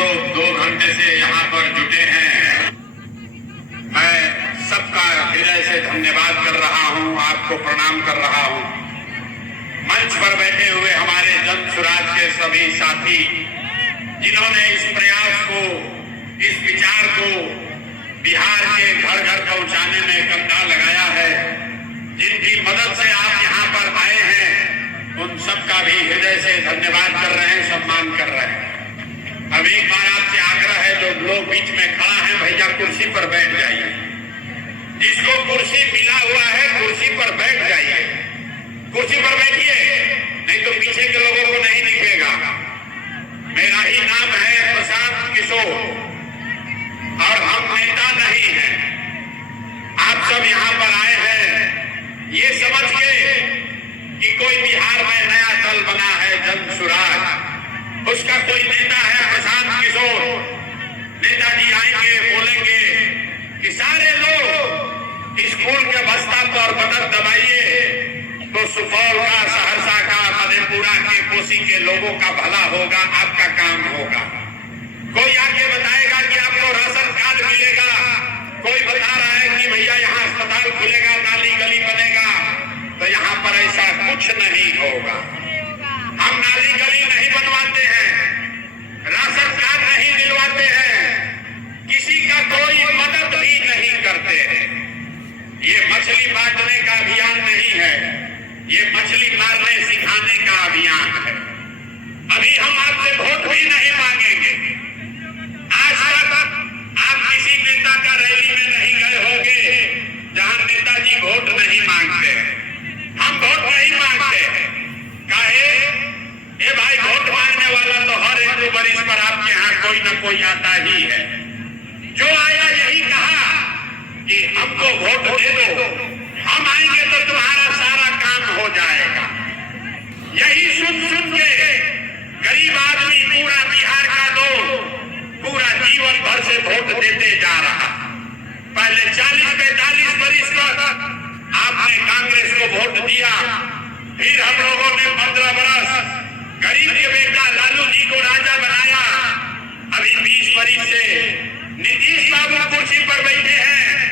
लोग 2 घंटे से यहाँ पर जुटे हैं। मैं सबका हृदय से धन्यवाद कर रहा हूँ, आपको प्रणाम कर रहा हूँ। मंच पर बैठे हुए हमारे जन सुराज के सभी साथी जिन्होंने इस प्रयास को, इस विचार को बिहार के घर घर पहुंचाने में कंधा लगाया है, जिनकी मदद से आप यहाँ पर आए हैं, उन सबका भी हृदय से धन्यवाद कर रहे हैं, सम्मान कर रहे हैं। अब एक बार आपसे आग्रह है, जो लोग बीच में खड़ा है, भैया कुर्सी पर बैठ जाइए। जिसको कुर्सी मिला हुआ है कुर्सी पर बैठ जाइए, कुर्सी पर बैठिए, नहीं तो पीछे के लोगों को नहीं दिखेगा। मेरा ही नाम है प्रशांत किशोर और हम नेता नहीं हैं। आप सब यहाँ पर आए हैं ये समझ के कि कोई बिहार में नया दल बना है जन सुराज, उसका कोई नेता है प्रशांत किशोर। नेताजी आएंगे, बोलेंगे कि सारे लोग स्कूल के बस्ता पर बटन दबाइए तो सुपौल का, सहरसा का, मधेपुरा के, कोसी के लोगों का भला होगा, आपका काम होगा। कोई आके बताएगा कि आपको राशन कार्ड मिलेगा, कोई बता रहा है कि भैया यहाँ अस्पताल खुलेगा, नाली गली बनेगा, तो यहाँ पर ऐसा कुछ नहीं होगा। हम नाली गली नहीं बनवाते हैं, राशन कार्ड नहीं दिलवाते हैं, किसी का कोई मदद भी नहीं करते हैं। ये मछली बांटने का अभियान नहीं है, ये मछली मारने सिखाने का अभियान है। अभी हम आपसे वोट भी नहीं मांगेंगे। आज तक आप किसी नेता का रैली में नहीं गए होंगे जहां नेताजी वोट नहीं मांगते हैं। हम वोट नहीं मांगते हैं। काहे? ये भाई वोट मांगने वाला तो हर एक बरिस पर आपके यहाँ कोई न कोई आता ही है। जो आया यही कहा कि हमको वोट दे दो, हम आएंगे तो तुम्हारा सारा काम हो जाएगा। यही सुन सुन के गरीब आदमी, पूरा बिहार का लोग पूरा जीवन भर से वोट देते जा रहा। पहले 40-45 बरिस तक आपने कांग्रेस को वोट दिया, फिर हम लोगों ने 15 बरस गरीब के बेटा लालू जी को राजा बनाया। अभी 20 बरिस से नीतीश बाबू कुर्सी पर बैठे हैं।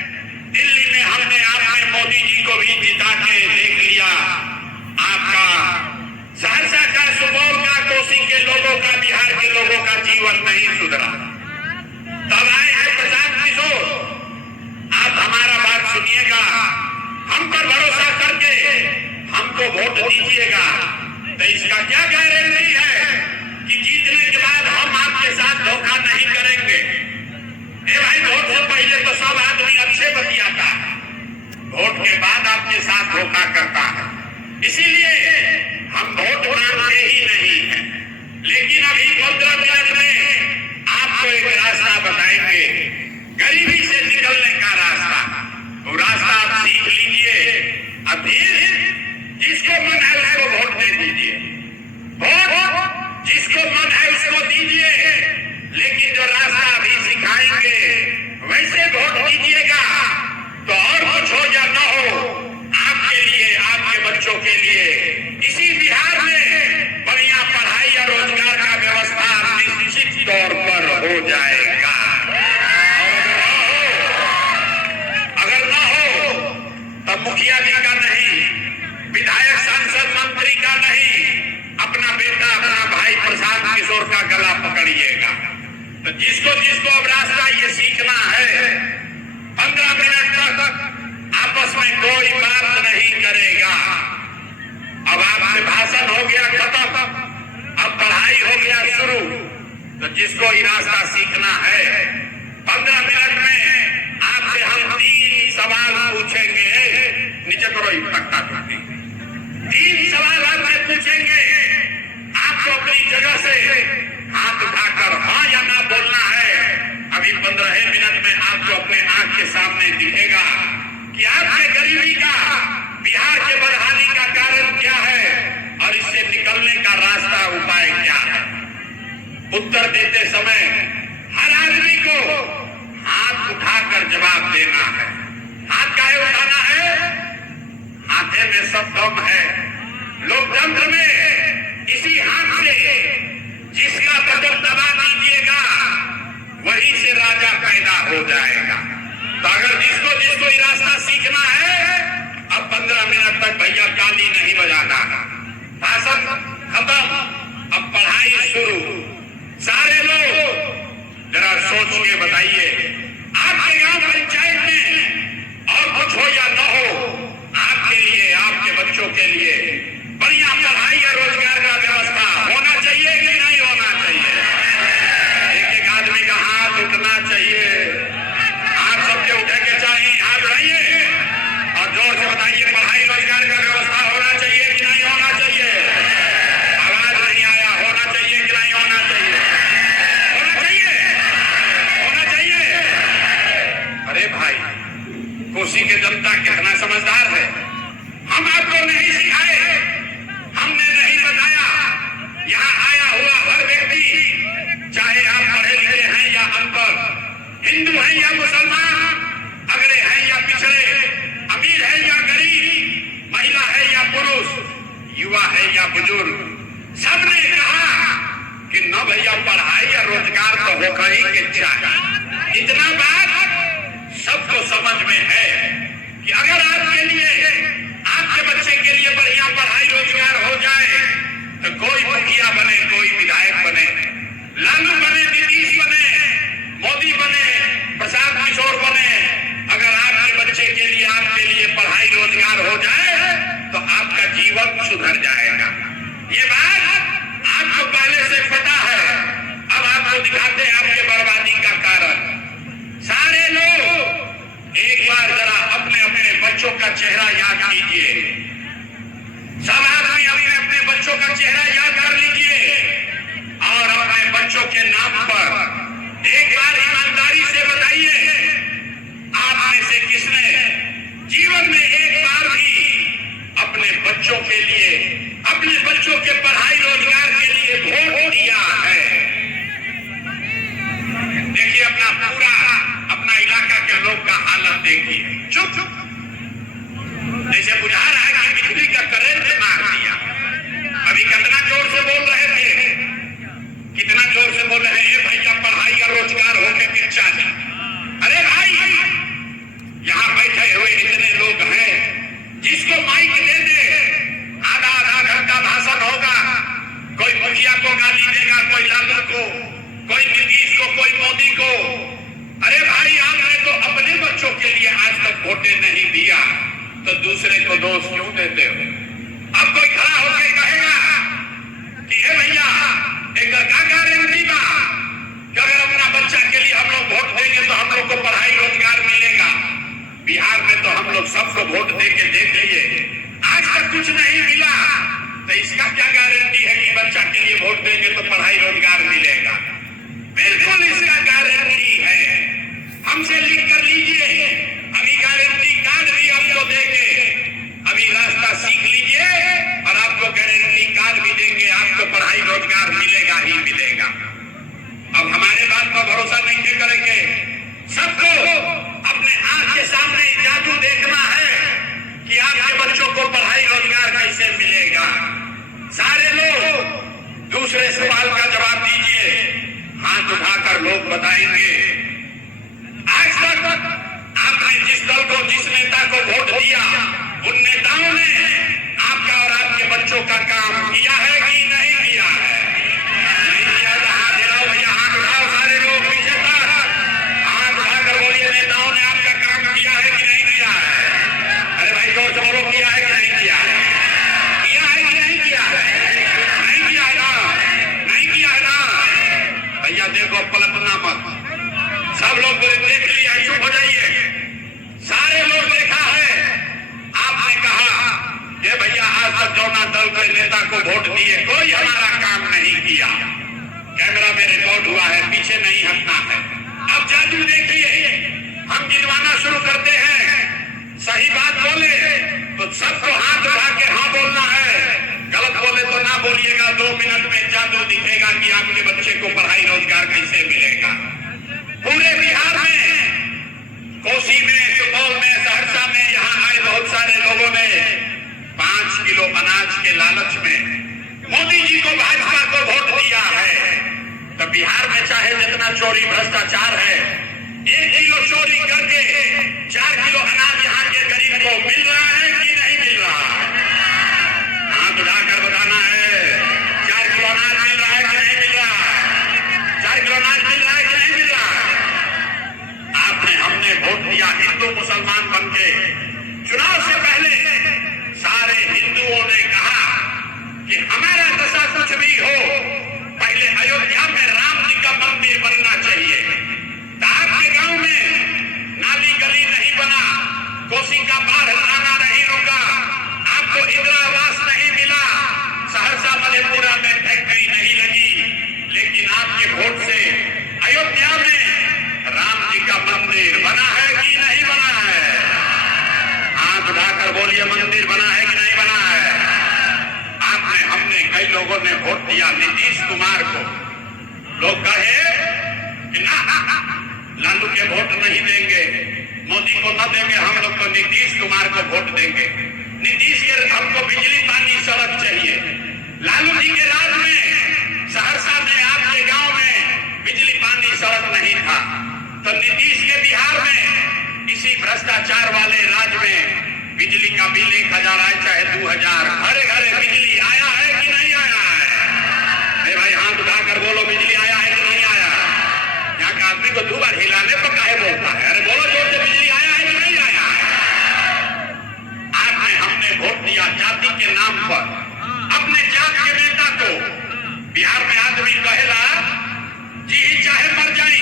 दिल्ली में हमने आपने मोदी जी को भी जिता के देख लिया। आपका सहरसा का, सुपौल का, कोसी के लोगों का, बिहार के लोगों का जीवन नहीं सुधरा। तब आए हैं प्रशांत किशोर, आप हमारा बात सुनिएगा, हम पर भरोसा करके हमको वोट दीजिएगा। तो इसका क्या गारंटी है कि जीतने के बाद हम आपके साथ धोखा नहीं करेंगे? ए भाई, वोट से पहले तो सब आदमी अच्छे बतियाता है, वोट के बाद आपके साथ धोखा करता है। इसीलिए हम वोट मांगते ही नहीं है। लेकिन अभी 15 मिनट में आपको एक रास्ता बताएंगे, गरीबी से निकलने का रास्ता। वो रास्ता आप सीख लीजिए। अब फिर जिसको मन है उसको वोट दे दीजिए, वोट जिसको मन है उसको दीजिए। लेकिन जो रास्ता अभी सिखाएंगे वैसे वोट दीजिएगा, तो और कुछ हो या न हो, आपके लिए, आपके बच्चों के लिए इसी बिहार में बढ़िया पढ़ाई और रोजगार का व्यवस्था निश्चित तौर पर हो जाएगा। अगर न हो तब मुखिया जी का नहीं, विधायक, सांसद, मंत्री का नहीं, अपना बेटा, अपना भाई प्रशांत किशोर का गला पकड़िएगा। तो जिसको जिसको अब रास्ता ये सीखना है, 15 मिनट तक आपस में कोई बात नहीं करेगा। अब आपसे भाषण हो गया खत्म, अब पढ़ाई हो गया शुरू। तो जिसको ये रास्ता सीखना है, 15 मिनट में आपसे हम 3 सवाल पूछेंगे। नीचे करो तख्ता टूटी। 3 सवाल आपसे पूछेंगे। आपको अपनी जगह से हाथ उठाकर हाँ या ना बोलना है। अभी 15 मिनट में आपको अपने आंख के सामने दिखेगा कि आपके गरीबी का, बिहार के बदहाली का कारण क्या है और इससे निकलने का रास्ता, उपाय क्या है। उत्तर देते समय हर आदमी को हाथ उठाकर जवाब देना है। हाथ काहे उठाना है? हाथे में सब दम है। लोकतंत्र में इसी हाथ से जिसका हो जाएगा। तो अगर जिसको जिसको ये रास्ता सीखना है, अब 15 मिनट तक भैया ताली नहीं बजाना, भाषण खत्म, अब पढ़ाई शुरू। सारे लोग जरा सोच के बताइए, आपके गांव पंचायत में और कुछ हो या न हो, आपके लिए, आपके बच्चों के लिए बढ़िया पढ़ाई या रोजगार का व्यवस्था होना चाहिए कि नहीं होना चाहिए? एक एक आदमी का हाथ उठना चाहिए। आप सबके उठे के चाहिए, हाथ उठाइए और जोर से बताइए, पढ़ाई रोजगार का व्यवस्था होना चाहिए कि नहीं होना चाहिए? आवाज नहीं आया, होना चाहिए कि नहीं होना चाहिए? होना चाहिए, होना चाहिए। अरे भाई, कोसी के जनता कितना समझदार है। हम आपको नहीं सिखाए, हमने नहीं बताया। यहाँ आया हुआ हर व्यक्ति, चाहे आप पढ़े लिखे हैं या अनपढ़, हिंदू हैं या मुसलमान, अगड़े हैं या पिछड़े, अमीर है या गरीब, महिला है या पुरुष, युवा है या बुजुर्ग, सबने कहा कि न भैया पढ़ाई या रोजगार तो होकर ही के चाहिए। इतना बात सबको समझ में है कि अगर आपके लिए, आपके बच्चे के लिए बढ़िया पढ़ाई रोजगार हो जाए तो कोई मुखिया बने, कोई विधायक बने, लालू बने, नीतीश बने, मोदी बने, प्रसाद किशोर बने, अगर आपके बच्चे के लिए, आपके लिए पढ़ाई रोजगार हो जाए तो आपका जीवन सुधर जाएगा। ये बात आपको पहले से पता है, अब आपको दिखाते हैं आपके बर्बादी का कारण। सारे लोग एक बार जरा अपने अपने बच्चों का चेहरा याद कीजिए। सब आदमी अपने अपने बच्चों का चेहरा याद कर लीजिए और अपने बच्चों के नाम पर एक बार ईमानदारी से बताइए, आप में से किसने जीवन में एक बार भी अपने बच्चों के लिए, अपने बच्चों के पढ़ाई रोजगार के लिए वोट दिया है? देखिए अपना पूरा, अपना इलाका के लोग का हालत देखिए। चुप चुप, जैसे बुझा रहा है कि बिजली का करंट मार दिया। अभी कितना जोर से बोल रहे थे, कितना जोर से बोल रहे हैं, भैया पढ़ाई या रोजगार होने के चाहिए। अरे भाई, यहाँ बैठे हुए इतने लोग हैं, जिसको माइक दे दे, आधा आधा घंटा भाषण होगा, कोई मुखिया को गाली देगा, कोई लालू को, कोई नीतीश को, कोई मोदी को। अरे भाई, आपने तो अपने बच्चों के लिए आज तक वोटे नहीं दिया, तो दूसरे को दोष क्यों देते हो? अब कोई खड़ा होकर कहेगा कि हे भैया, एक का गारंटी बा कि अगर अपना बच्चा के लिए हम लोग वोट देंगे तो हम लोग को पढ़ाई रोजगार मिलेगा। बिहार में तो हम लोग सबको वोट दे के देख लिए, आज तक कुछ नहीं मिला, तो इसका क्या गारंटी है कि बच्चा के लिए वोट देंगे तो पढ़ाई रोजगार मिलेगा? बिल्कुल इसका गारंटी है। हमसे लिख कर लीजिए, अभी गारंटी कार्ड भी आपको देंगे, अभी रास्ता सीख लीजिए और आपको गारंटी कार्ड भी देंगे, आपको पढ़ाई रोजगार मिलेगा ही मिलेगा। अब हमारे बात पर भरोसा नहीं करेंगे, सबको अपने आंख के सामने जादू देखना है कि आपके बच्चों को पढ़ाई रोजगार कैसे मिलेगा। सारे लोग दूसरे सवाल का जवाब दीजिए, हाथ उठाकर लोग बताएंगे। आज तक आपने जिस दल को, जिस नेता को वोट दिया, उन नेताओं ने आपका और आपके बच्चों का काम किया है कि नहीं किया है? नहीं किया तो हाथ हिलाओ भैया, हाथ उठाओ सारे लोग पीछे तक, हाथ उठाकर बोलिए, नेताओं ने आपका काम किया है कि नहीं किया है? अरे भाई जोर से बोलो, किया है कि नहीं किया है? किया है कि नहीं किया है? नहीं किया है ना? नहीं किया है ना? भैया देखो, पलटना मत। सब लोग देख लिया, चुप हो जाइए। सारे लोग देखा है। आपने कहा कि भैया आज तक जौना दल के नेता को वोट दिए, कोई हमारा काम नहीं किया। कैमरा में रिकॉर्ड हुआ है, पीछे नहीं हटना है। अब जादू देखिए, हम गिनवाना शुरू करते हैं, सही बात बोले तो सबको हाथ उठा के हाँ बोलना है, गलत बोले तो ना बोलिएगा। 2 मिनट में जादू दिखेगा कि आपके बच्चे को पढ़ाई रोजगार कैसे मिलेगा। पूरे बिहार में, कोसी में, सुपौल में, सहरसा में, यहाँ आए बहुत सारे लोगों ने 5 किलो अनाज के लालच में मोदी जी को, भाजपा को वोट दिया है। तो बिहार में चाहे जितना चोरी भ्रष्टाचार है, 1 किलो चोरी करके 4 किलो अनाज यहाँ के गरीब को मिल रहा है कि नहीं मिल रहा है? हाथ उठाकर बताना है। 4 किलो अनाज मिल रहा है कि नहीं मिल रहा है? 4 किलो अनाज मिल रहा है कि नहीं मिल रहा है? आपने हमने वोट दिया हिंदू मुसलमान बनके। चुनाव से पहले सारे हिंदुओं ने कहा कि हमारा दशा कुछ भी हो, पहले अयोध्या में राम जी का मंदिर बनना चाहिए। तो आपके गांव में नाली गली नहीं बना, कोसी का बाढ़ आना नहीं रुका, आपको इंदिरा आवास नहीं मिला, सहरसा मधेपुरा में फैक्ट्री नहीं लगी, लेकिन आपके वोट से अयोध्या में राम जी का मंदिर बना है कि नहीं बना है? हाथ उठाकर बोलिए, मंदिर बना है कि नहीं बना है? आपने हमने कई लोगों ने वोट दिया नीतीश कुमार को। लोग कहे कि ना लालू के वोट नहीं देंगे, मोदी को न देंगे, हम लोग तो नीतीश कुमार को वोट देंगे। नीतीश के हमको बिजली पानी सड़क चाहिए। लालू जी के राज में सहरसा में आपके गांव में बिजली पानी सड़क नहीं था, तो नीतीश के बिहार में इसी भ्रष्टाचार वाले राज में बिजली का बिल 1000 आए चाहे 2000, घरे घरे बिजली आया है कि नहीं आया है? भाई हाथ उठाकर बोलो, बिजली आया है कि नहीं आया? यहाँ का आदमी को 2 बार हिलाने पर काहे बोलता है? अरे बोलो जोर से, बिजली आया है कि नहीं आया है? आपने हमने वोट दिया जाति के नाम पर। अपने जात के नेता को बिहार में आदमी कहेला जी चाहे मर जाए,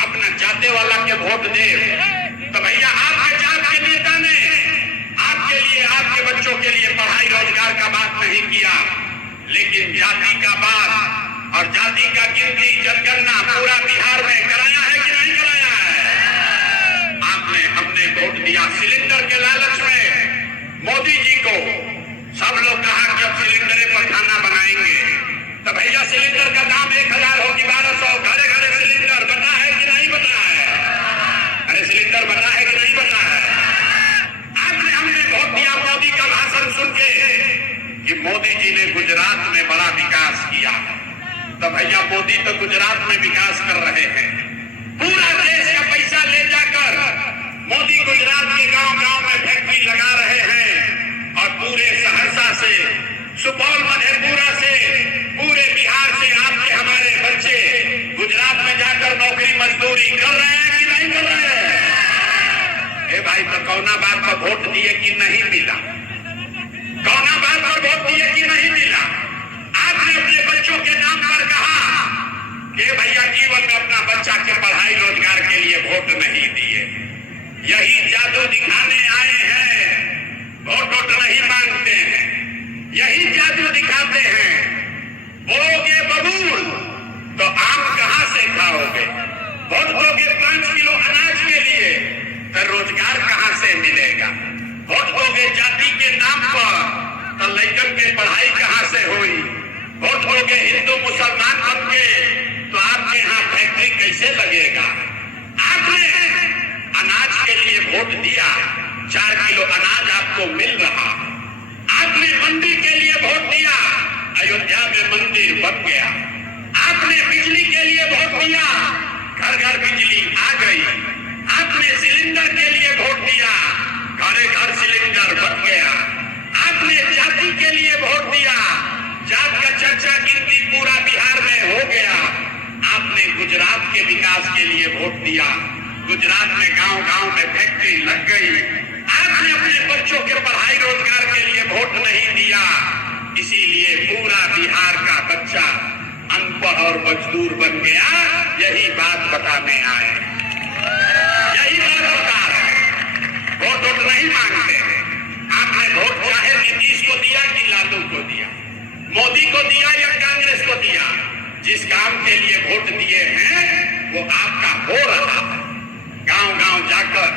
अपना जाते वाला के वोट दे। तो भैया आपके जात के नेता ने आपके लिए, आपके बच्चों के लिए पढ़ाई रोजगार का बात नहीं किया, लेकिन जाति का बात और जाति का गिनती जनगणना पूरा बिहार में कराया है कि नहीं कराया है? आपने हमने वोट दिया सिलेंडर के लालच में मोदी जी को। सब लोग कहा कि अब सिलेंडर पर खाना बनाएंगे, तो भैया सिलेंडर का दाम 1000 हो कि 1200, घरे घरे सिलेंडर बना है कि नहीं बना है? अरे सिलेंडर बना है कि नहीं बना है? आपने हमने वोट दिया मोदी का भाषण सुन के कि मोदी जी ने गुजरात में बड़ा विकास किया। तो भैया मोदी तो गुजरात में विकास कर रहे हैं, पूरा देश का पैसा ले जाकर मोदी गुजरात के गांव गांव में फैक्ट्री लगा रहे हैं, और पूरे सहरसा से, सुपौल मधेपुरा से, पूरे बिहार से आपके हमारे बच्चे गुजरात में जाकर नौकरी मजदूरी कर रहे हैं कि नहीं कर रहे हैं? भाई तो कौना बात पर वोट दिए कि नहीं मिला? कौना बात पर वोट दिए कि नहीं मिला? आपने अपने बच्चों के नाम पर कहा कि भैया जीवन में अपना बच्चा के पढ़ाई रोजगार के लिए वोट नहीं दिए। यही जादू दिखाने आए हैं, वोट नहीं मांगते हैं, यही जादू दिखाते हैं। बोलोगे बबूल तो आम कहां से खाओगे? वोट दोगे 5 किलो अनाज के लिए तो रोजगार कहां से मिलेगा? वोट दोगे जाति के नाम पर तो लड़कन के पढ़ाई कहां से हुई? वोट दोगे हिंदू मुसलमान बन के तो आपके यहाँ फैक्ट्री कैसे लगेगा? आपने अनाज के लिए वोट दिया, 4 किलो अनाज आपको मिल रहा। आपने मंदिर के लिए वोट दिया, अयोध्या में मंदिर बन गया। आपने बिजली के लिए वोट दिया, घर घर बिजली आ गई। आपने सिलेंडर के लिए वोट दिया, घरे घर सिलेंडर बन गया। आपने जाति के लिए वोट दिया, जात का चर्चा गिनती पूरा बिहार में हो गया। आपने गुजरात के विकास के लिए वोट दिया, गुजरात में गांव गांव में फैक्ट्री लग गई। आपने अपने बच्चों के पढ़ाई रोजगार के लिए वोट नहीं दिया, इसीलिए पूरा बिहार का बच्चा अनपढ़ और मजदूर बन गया। यही बात बताने आए, यही बात बता रहे। वोट नहीं मांगते। आपने वोट चाहे नीतीश को दिया कि लालू को दिया, मोदी को दिया या कांग्रेस को दिया, जिस काम के लिए वोट दिए हैं वो आपका हो रहा है। गांव गांव जाकर